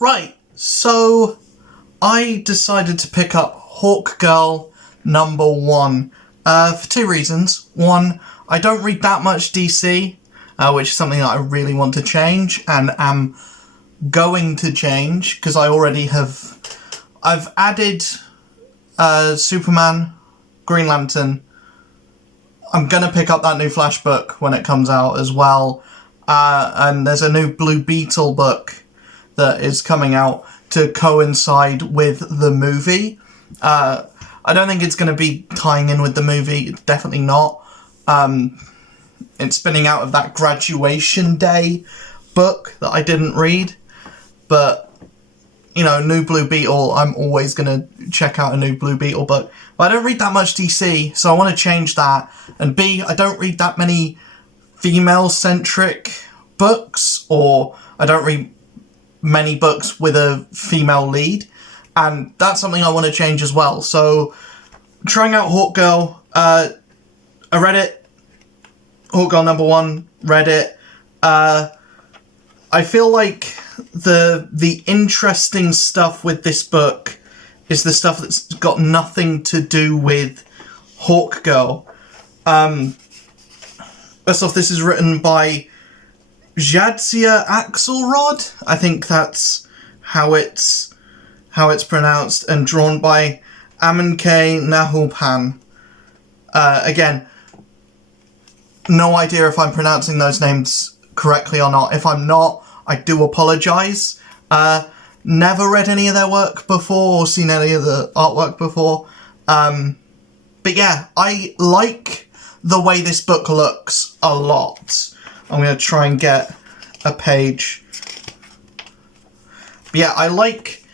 Right, so I decided to pick up Hawkgirl #1 for two reasons. One, I don't read that much DC, which is something that I really want to change and am going to change because I've added Superman, Green Lantern. I'm going to pick up that new Flash book when it comes out as well. And there's a new Blue Beetle book that is coming out to coincide with the movie. I don't think it's going to be tying in with the movie. It's definitely not. It's spinning out of that Graduation Day book that I didn't read. But, you know, new Blue Beetle, I'm always going to check out a new Blue Beetle book. But I don't read that much DC, so I want to change that. And B, I don't read that many female-centric books, or I don't read many books with a female lead, and that's something I want to change as well. So, trying out Hawkgirl, I read it, Hawkgirl #1, read it. I feel like the interesting stuff with this book is the stuff that's got nothing to do with Hawkgirl. First off, this is written by Jadzia Axelrod. I think that's how it's pronounced, and drawn by Aminke Nahulpan. Again, no idea if I'm pronouncing those names correctly or not. If I'm not, I do apologise. Never read any of their work before or seen any of the artwork before. But yeah, I like the way this book looks a lot. I'm going to try and get a page. But yeah, I like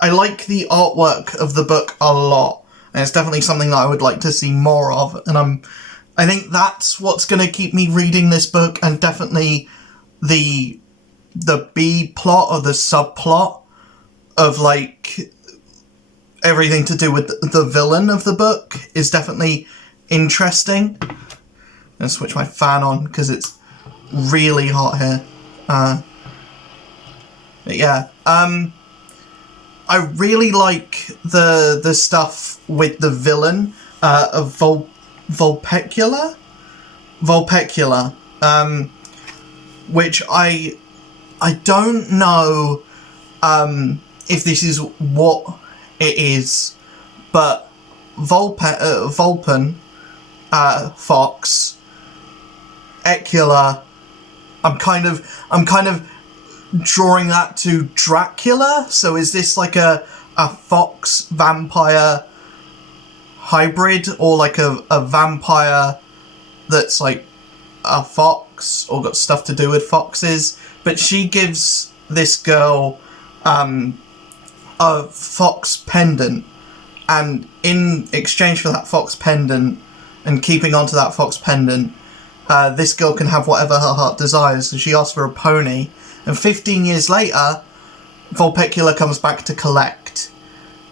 the artwork of the book a lot, and it's definitely something that I would like to see more of. And I think that's what's going to keep me reading this book, and definitely the B plot or the subplot of like everything to do with the villain of the book is definitely interesting. I'm gonna switch my fan on because it's really hot here. But yeah, I really like the stuff with the villain of Vulpecula, which I don't know if this is what it is, but Vulpen, Fox, Ecula. I'm kind of drawing that to Dracula. So is this like a fox vampire hybrid, or like a vampire that's like a fox or got stuff to do with foxes? But she gives this girl a fox pendant, and in exchange for that fox pendant and keeping onto that fox pendant, this girl can have whatever her heart desires. So she asks for a pony, and 15 years later, Vulpecula comes back to collect.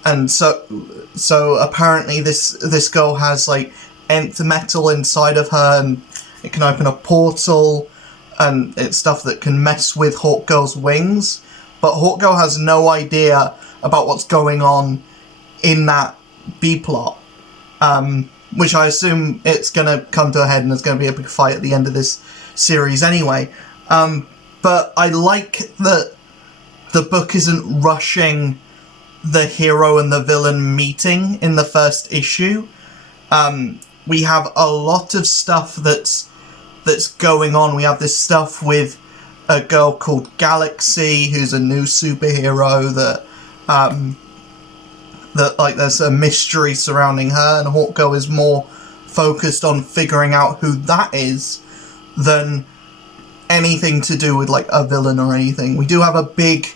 And so apparently this girl has like nth metal inside of her, and it can open a portal, and it's stuff that can mess with Hawkgirl's wings. But Hawkgirl has no idea about what's going on in that B-plot, which I assume it's going to come to a head and there's going to be a big fight at the end of this series anyway. But I like that the book isn't rushing the hero and the villain meeting in the first issue. We have a lot of stuff that's going on. We have this stuff with a girl called Galaxy, who's a new superhero that like there's a mystery surrounding her, and Hawkgirl is more focused on figuring out who that is than anything to do with like a villain or anything. We do have a big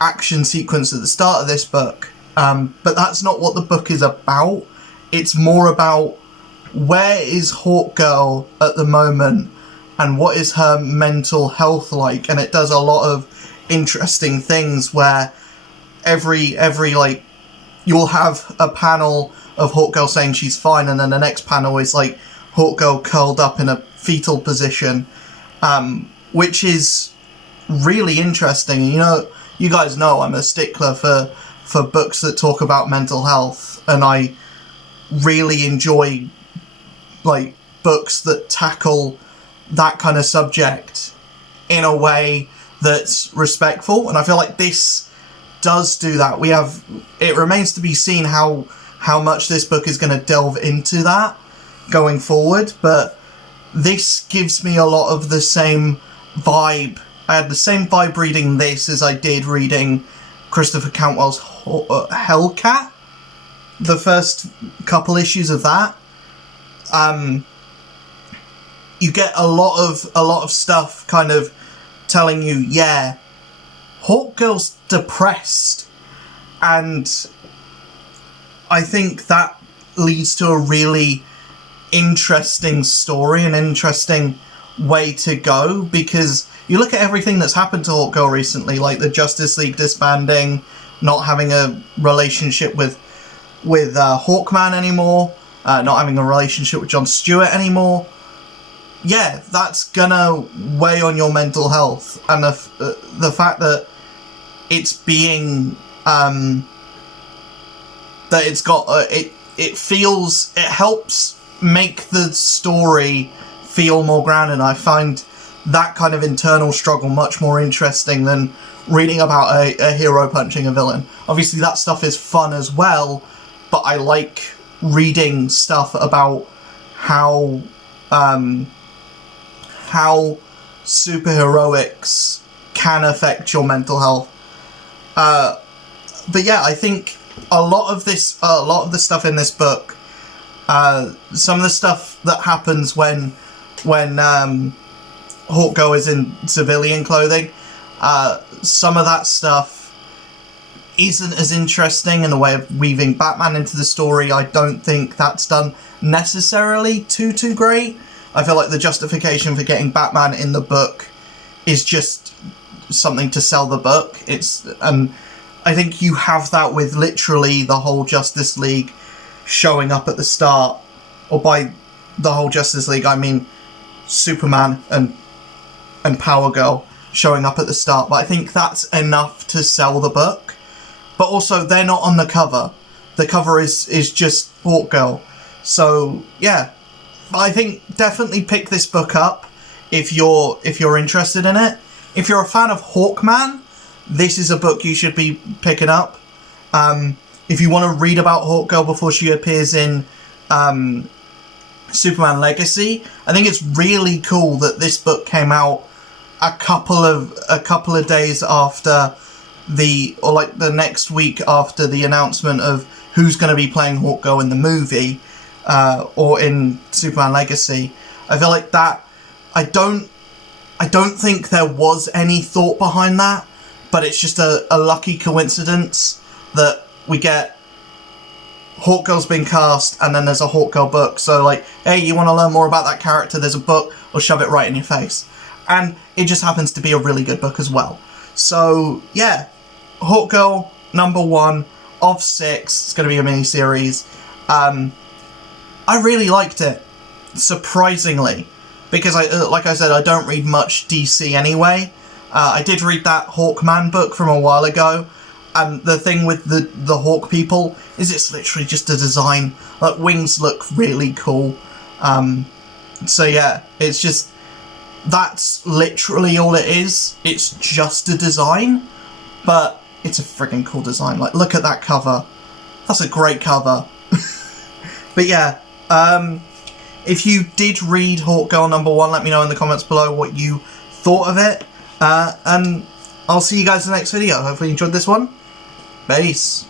action sequence at the start of this book, but that's not what the book is about. It's more about where is Hawkgirl at the moment and what is her mental health like. And it does a lot of interesting things where every like you'll have a panel of Hawkgirl saying she's fine, and then the next panel is like Hawkgirl curled up in a fetal position, which is really interesting. You you guys know I'm a stickler for books that talk about mental health, and I really enjoy, like, books that tackle that kind of subject in a way that's respectful, and I feel like this does do that. It remains to be seen how much this book is going to delve into that going forward, but this gives me a lot of the same vibe. I had the same vibe reading this as I did reading Christopher Cantwell's Hellcat, the first couple issues of that. You get a lot of stuff kind of telling you, yeah, Hawkgirl's depressed, and I think that leads to a really interesting story, an interesting way to go, because you look at everything that's happened to Hawkgirl recently, like the Justice League disbanding, not having a relationship with Hawkman anymore, not having a relationship with Jon Stewart anymore. Yeah, that's gonna weigh on your mental health, and the fact that it's being that it's got it helps make the story feel more grounded. I find that kind of internal struggle much more interesting than reading about a hero punching a villain. Obviously that stuff is fun as well, but I like reading stuff about how superheroics can affect your mental health. But yeah, I think a lot of the stuff in this book, some of the stuff that happens when Hawkgirl is in civilian clothing, some of that stuff isn't as interesting in the way of weaving Batman into the story. I don't think that's done necessarily too great. I feel like the justification for getting Batman in the book is just something to sell the book. I think you have that with literally the whole Justice League showing up at the start, or by the whole Justice League I mean Superman and Power Girl showing up at the start, but I think that's enough to sell the book. But also, they're not on the cover. The cover is just Hawkgirl. So yeah, I think definitely pick this book up if you're interested in it. If you're a fan of Hawkman, this is a book you should be picking up. If you want to read about Hawkgirl before she appears in Superman Legacy, I think it's really cool that this book came out a couple of days after the next week after the announcement of who's going to be playing Hawkgirl in the movie, or in Superman Legacy. I feel like that, I don't think there was any thought behind that, but it's just a lucky coincidence that we get Hawkgirl's been cast and then there's a Hawkgirl book. So like, hey, you want to learn more about that character, there's a book, or shove it right in your face. And it just happens to be a really good book as well. So yeah, Hawkgirl #1 of 6. It's going to be a mini-series. I really liked it, surprisingly, because like I said, I don't read much DC anyway. I did read that Hawkman book from a while ago, and the thing with the Hawk people is it's literally just a design. Like, wings look really cool. So yeah, it's just, that's literally all it is. It's just a design, but it's a friggin' cool design. Like, look at that cover. That's a great cover. But yeah, if you did read Hawkgirl #1, let me know in the comments below what you thought of it. And I'll see you guys in the next video. Hopefully you enjoyed this one. Peace.